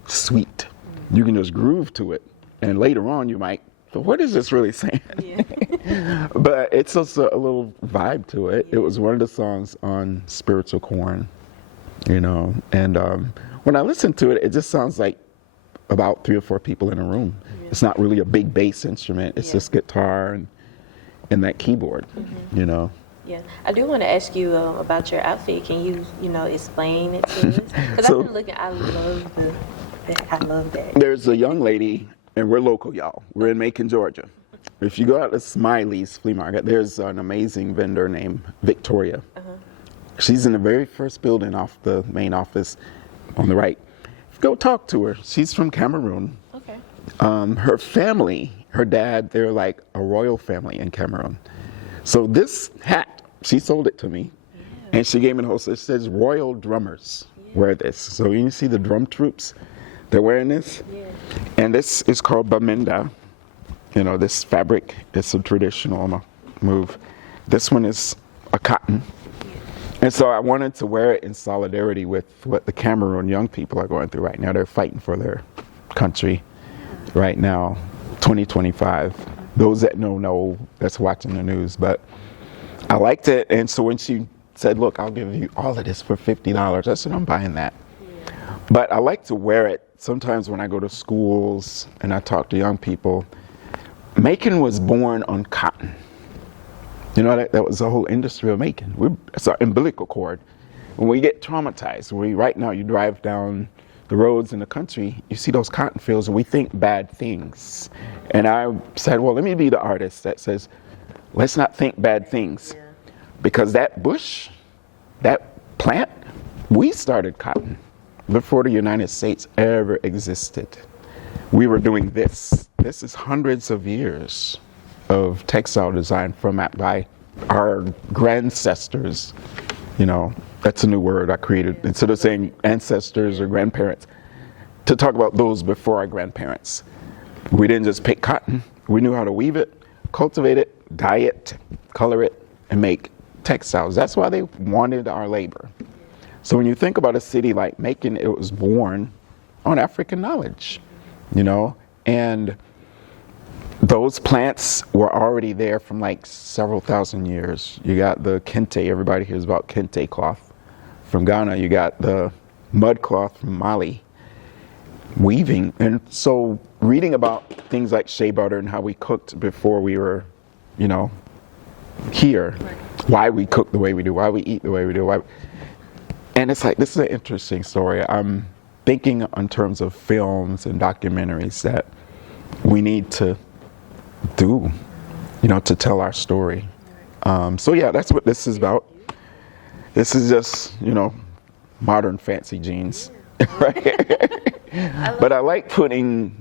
sweet. You can just groove to it. And later on, you might what is this really saying? Yeah. But it's also a little vibe to it. It was one of the songs on Spiritual Corn, you know, and when I listen to it, it just sounds like about 3 or 4 people in a room. It's not really a big bass instrument. It's just guitar and that keyboard, you know. Yeah, I do want to ask you about your outfit. Can you, explain it to us? Because So- I've been looking. I love that. There's a young lady, and we're local, y'all. We're in Macon, Georgia. If you go out to Smiley's Flea Market, there's an amazing vendor named Victoria. She's in the very first building off the main office on the right. Go talk to her. She's from Cameroon. Okay. Her family, her dad, they're like a royal family in Cameroon. So this hat, she sold it to me, and she gave me the whole. It says royal drummers wear this. So you see the drum troops, they're wearing this, and this is called bamenda. You know, this fabric is a traditional move. This one is a cotton. And so I wanted to wear it in solidarity with what the Cameroon young people are going through right now. They're fighting for their country right now, 2025. Those that know that's watching the news. But I liked it, and so when she said, look, I'll give you all of this for $50, I said, I'm buying that. But I like to wear it sometimes when I go to schools and I talk to young people. Macon was born on cotton. You know, that was the whole industry of Macon. It's our umbilical cord. When we get traumatized, right now you drive down the roads in the country, you see those cotton fields and we think bad things. And I said, well, let me be the artist that says, let's not think bad things. Because that bush, that plant, we started cotton before the United States ever existed. We were doing this. This is hundreds of years of textile design by our grandcestors. You know, that's a new word I created. Instead of saying ancestors or grandparents, to talk about those before our grandparents. We didn't just pick cotton. We knew how to weave it, cultivate it, dye it, color it, and make textiles. That's why they wanted our labor. So when you think about a city like Macon, it was born on African knowledge, you know, and those plants were already there from like several thousand years. You got the kente, everybody hears about kente cloth from Ghana. You got the mud cloth from Mali, weaving. And so reading about things like shea butter and how we cooked before we were, you know, here, why we cook the way we do, why we eat the way we do, and it's like, this is an interesting story. I'm thinking in terms of films and documentaries that we need to do, you know, to tell our story. So yeah, that's what this is about. This is just, you know, modern fancy jeans, right? But I like trying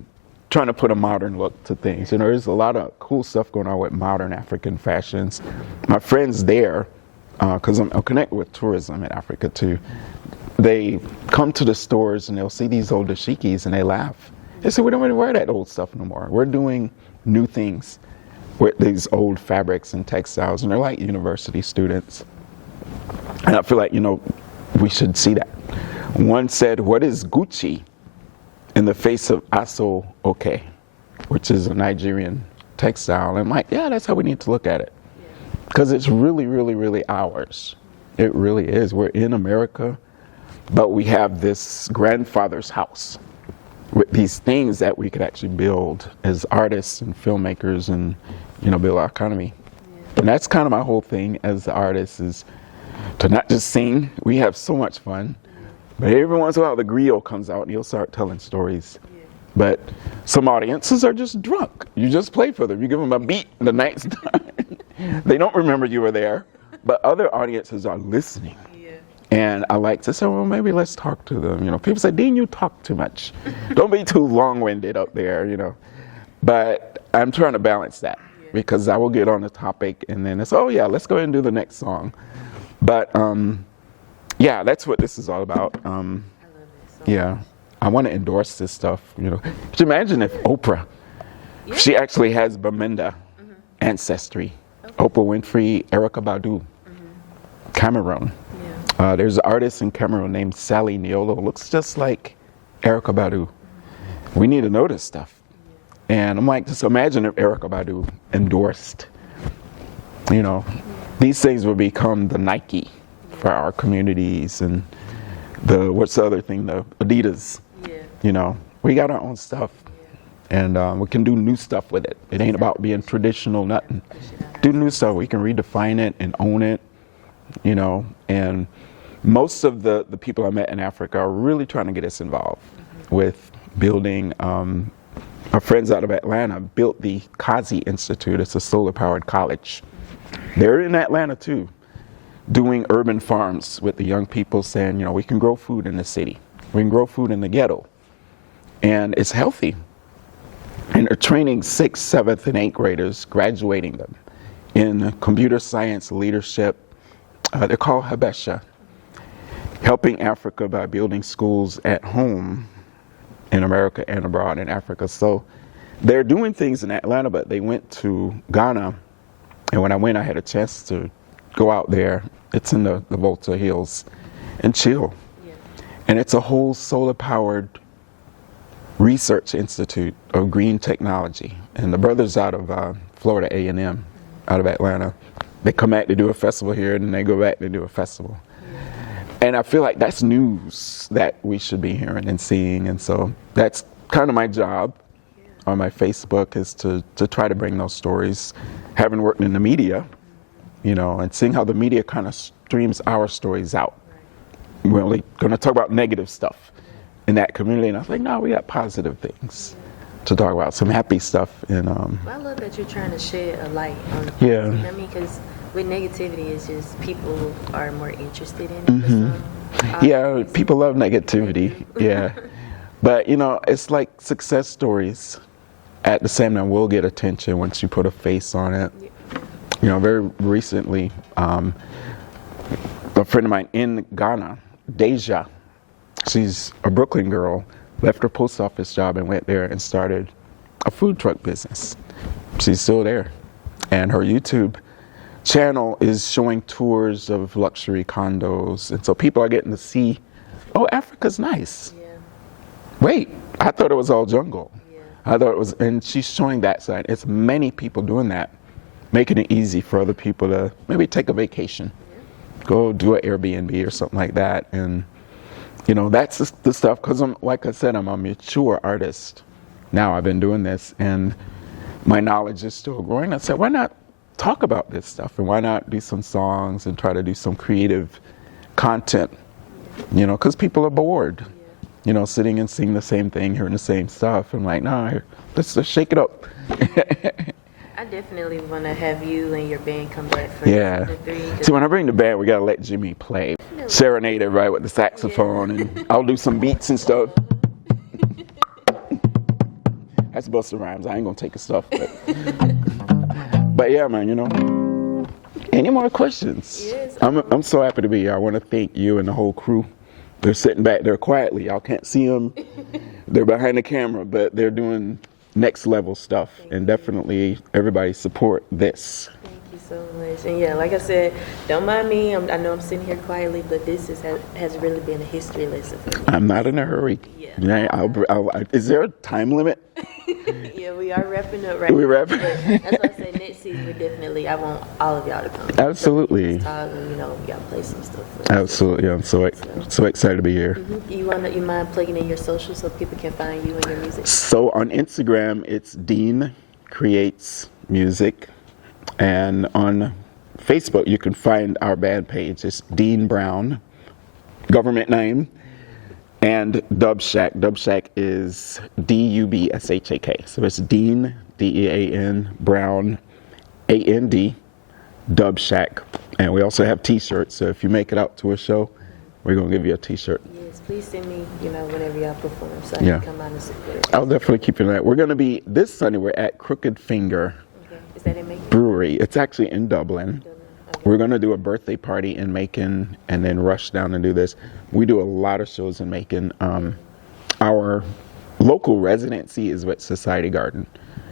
to put a modern look to things. You know, there's a lot of cool stuff going on with modern African fashions. My friends there, because I'm connected with tourism in Africa too, they come to the stores and they'll see these old dashikis and they laugh. They say, we don't really wear that old stuff no more. We're doing new things with these old fabrics and textiles, and they're like university students. And I feel like, you know, we should see that. One said, what is Gucci in the face of Aso Oke, which is a Nigerian textile? And I'm like, yeah, that's how we need to look at it. Because it's really, really, really ours. It really is. We're in America, but we have this grandfather's house with these things that we could actually build as artists and filmmakers and, you know, build our economy. And that's kind of my whole thing as an artist, is to not just sing. We have so much fun, but every once in a while the griot comes out and he'll start telling stories. But some audiences are just drunk. You just play for them. You give them a beat and the night's done. They don't remember you were there, but other audiences are listening. And I like to say, well, maybe let's talk to them. You know, people say, Dean, you talk too much. Don't be too long-winded up there, you know. But I'm trying to balance that, because I will get on the topic and then it's, oh yeah, let's go ahead and do the next song. But yeah, that's what this is all about. I love it so Yeah, much. I want to endorse this stuff, you know. Could you imagine if Oprah, she actually has Bamenda ancestry. Oprah Winfrey, Erykah Badu, Cameroon. There's an artist in Cameroon named Sally Niolo, looks just like Erykah Badu. We need to know this stuff. And I'm like, just imagine if Erykah Badu endorsed, you know, these things would become the Nike for our communities, and what's the other thing, the Adidas. You know, we got our own stuff, and we can do new stuff with it. It ain't about being traditional, nothing. Do new stuff. We can redefine it and own it, you know. And most of the people I met in Africa are really trying to get us involved with building. Our friends out of Atlanta built the Kazi Institute. It's a solar-powered college. They're in Atlanta too, doing urban farms with the young people, saying, you know, we can grow food in the city. We can grow food in the ghetto. And it's healthy. And they're training 6th, 7th, and 8th graders, graduating them in computer science leadership. They're called Habesha, helping Africa by building schools at home in America and abroad in Africa. So they're doing things in Atlanta, but they went to Ghana. And when I went, I had a chance to go out there. It's in the Volta Hills and chill. Yeah. And it's a whole solar-powered research institute of green technology. And the brothers out of Florida A&M, out of Atlanta, they come back to do a festival here, and then they go back to do a festival. And I feel like that's news that we should be hearing and seeing. And so that's kind of my job on my Facebook, is to try to bring those stories. Having worked in the media, you know, and seeing how the media kind of streams our stories out. We're only going to talk about negative stuff in that community. And I was like, no, we got positive things to talk about, some happy stuff. And I love that you're trying to shed a light on the yeah. You know what I mean? Because with negativity, it's just people are more interested in it. Yeah, people love negativity. Yeah. But, you know, it's like success stories. At the same time, we'll get attention once you put a face on it. You know, very recently, a friend of mine in Ghana, Deja, she's a Brooklyn girl, left her post office job and went there and started a food truck business. She's still there. And her YouTube channel is showing tours of luxury condos. And so people are getting to see, oh, Africa's nice. Yeah. Wait, I thought it was all jungle. Yeah. I thought it was, and she's showing that side. It's many people doing that, making it easy for other people to maybe take a vacation, go do an Airbnb or something like that. And, you know, that's the stuff, because like I said, I'm a mature artist. Now I've been doing this, and my knowledge is still growing. I said, why not talk about this stuff, and why not do some songs and try to do some creative content, you know, because people are bored, you know, sitting and seeing the same thing, hearing the same stuff. I'm like, nah, let's shake it up. I definitely want to have you and your band come back for season 3. So when I bring the band, we got to let Jimmy play, serenade everybody with the saxophone, and I'll do some beats and stuff. That's Busta Rhymes. I ain't gonna take his stuff, but yeah, man, you know. Any more questions? Yes. I'm so happy to be here. I want to thank you and the whole crew. They're sitting back there quietly. Y'all can't see them. They're behind the camera, but they're doing next level stuff. And definitely everybody support this. Thank you so much. And yeah, like I said, don't mind me. I know I'm sitting here quietly, but this has really been a history lesson for me. I'm not in a hurry. Yeah. Is there a time limit? Yeah, we are wrapping up right now. We're wrapping. That's why I say next season I want all of y'all to come. Absolutely. And, you know, we gotta play some stuff. Absolutely. I'm so excited to be here. Mm-hmm. You mind plugging in your socials so people can find you and your music? So on Instagram, it's Dean Creates Music, and on Facebook, you can find our band page. It's Dean Brown, government name. And Dubshack. Dubshack is Dubshak. So it's Dean, Dean, Brown, And, Dubshack. And we also have t-shirts. So if you make it out to a show, we're going to give you a t-shirt. Yes, please send me, you know, whenever y'all perform, so I can come out and support it. I'll definitely keep an eye. We're going to be, this Sunday, we're at Crooked Finger Is that in Macon? Brewery. It's actually in Dublin. We're going to do a birthday party in Macon and then rush down and do this. We do a lot of shows in Macon. Our local residency is with Society Garden.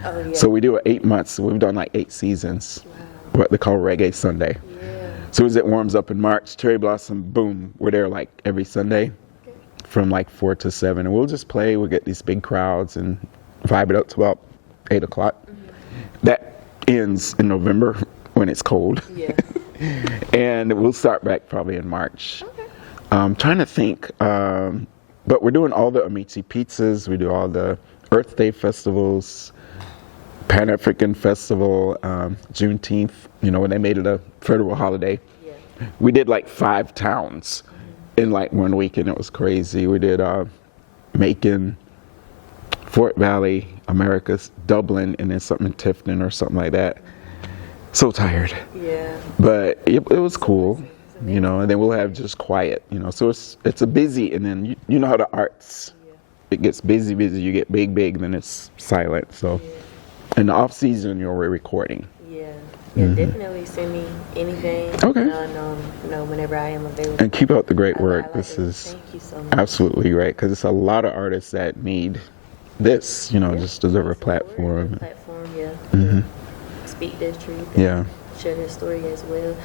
Oh, yeah. So we do 8 months. So we've done like 8 seasons. Wow. What they call Reggae Sunday. Yeah. As soon as it warms up in March, Cherry Blossom, boom, we're there like every Sunday from like 4 to 7. And we'll just play. We'll get these big crowds and vibe it up to about 8 o'clock. That ends in November when it's cold. Yeah. And we'll start back probably in March. Okay. I'm trying to think, but we're doing all the Amici pizzas, we do all the Earth Day festivals, Pan-African Festival, Juneteenth, you know, when they made it a federal holiday. Yeah. We did like 5 towns in like 1 week, and it was crazy. We did Macon, Fort Valley, Americus, Dublin, and then something in Tifton or something like that. So tired. Yeah. But it was cool, you know, and then we'll have just quiet, you know. So it's a busy, and then you know how the arts, it gets busy, you get big, then it's silent. So in the off season, you're recording. Yeah. Yeah, definitely send me anything. Okay. You know, whenever I am available. And keep up the great I work. like This it. is Thank you so much. absolutely great, because it's a lot of artists that need this, you know, just deserve a platform. Yeah. Speak their truth. Yeah. Share their story as well.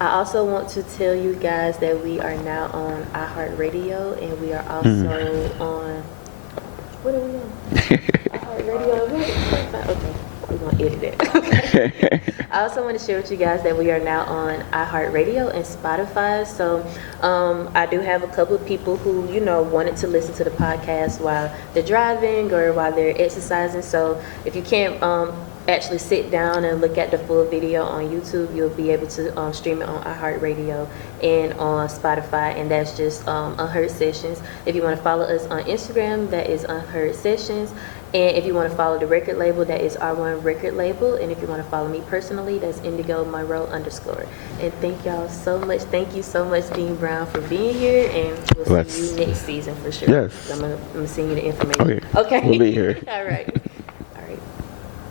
I also want to tell you guys that we are now on iHeartRadio, and we are also on. What are we on? iHeartRadio. Okay, we're gonna edit it. Okay. I also want to share with you guys that we are now on iHeartRadio and Spotify. So I do have a couple of people who, you know, wanted to listen to the podcast while they're driving or while they're exercising. So if you can't actually sit down and look at the full video on YouTube, you'll be able to stream it on iHeartRadio and on Spotify, and that's just Unheard Sessions. If you want to follow us on Instagram, that is Unheard Sessions. And if you want to follow the record label, that is R1 Record Label. And if you want to follow me personally, that's Indigo Monroe _. And thank y'all so much. Thank you so much, Dean Brown, for being here. And we'll see you next season for sure. Yes. I'm gonna send you the information. Okay. We'll be here. All right.